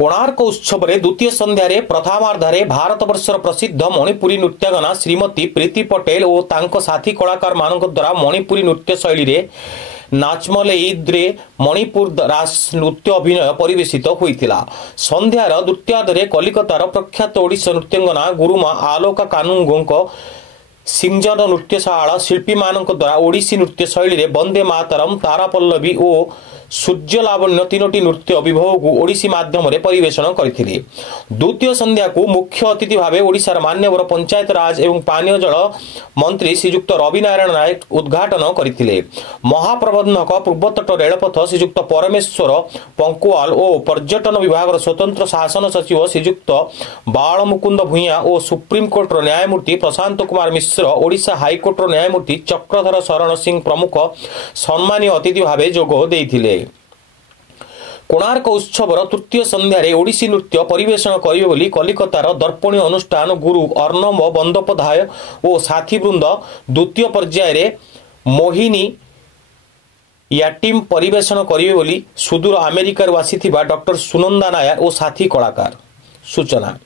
कोणार्क उत्सव द्वितीय संध्यारे प्रथमार्धे भारतवर्षर प्रसिद्ध मणिपुरी नृत्यगना श्रीमती प्रीति पटेल और तांको साथी कलाकार मानक द्वारा मणिपुरी नृत्य शैली रे नाचमलेईद्रे मणिपुर रास नृत्य अभिनय परिवेशित होइतिला। संध्यार द्वितीयार्धे कलिकतार प्रख्यात ओडिशा नृत्यंगना गुरुमा आलोका कानुंगों सिंजन नृत्यशाला शिल्पी मानक द्वारा ओडिसी नृत्य शैली रे वंदे मातरम तारा पल्लवी और सूर्य लावण्य तीनोटी नृत्य विभव को ओडिसी माध्यम रे परिवेषण करथिले। द्वितीय संध्या को मुख्य अतिथि भावे ओडिशार मान्यवर पंचायत राज एवं पानीय जल मंत्री श्रीजुक्त रवि नारायण नायक उद्घाटन करथिले। महाप्रबंधक पूर्वतट रेलपथ श्रीजुक्त परमेश्वर पंकुआल और पर्यटन विभाग स्वतंत्र शासन सचिव श्रीजुक्त बाल मुकुंद भूया और सुप्रीमकोर्ट न्यायमूर्ति प्रशांत कुमार मिश्र ओडिशा हाईकोर्ट न्यायमूर्ति चक्रधर शरण सिंह प्रमुख सम्मानीय अतिथि भावे जोग देइथिले। कोणार्क उत्सव तृतीय संध्यारे ओडिसी नृत्य परिवेषण करिवे बोली कलिकतार दर्पणी अनुष्ठान गुरु अर्णव बंदोपाध्याय और साथीवृंद द्वितीय पर्याय रे मोहिनी या टीम परिवेषण करिवे बोली सुदूर अमेरिकार आसीथिबा डॉक्टर सुनंदा नायर और साथी कलाकार सूचना।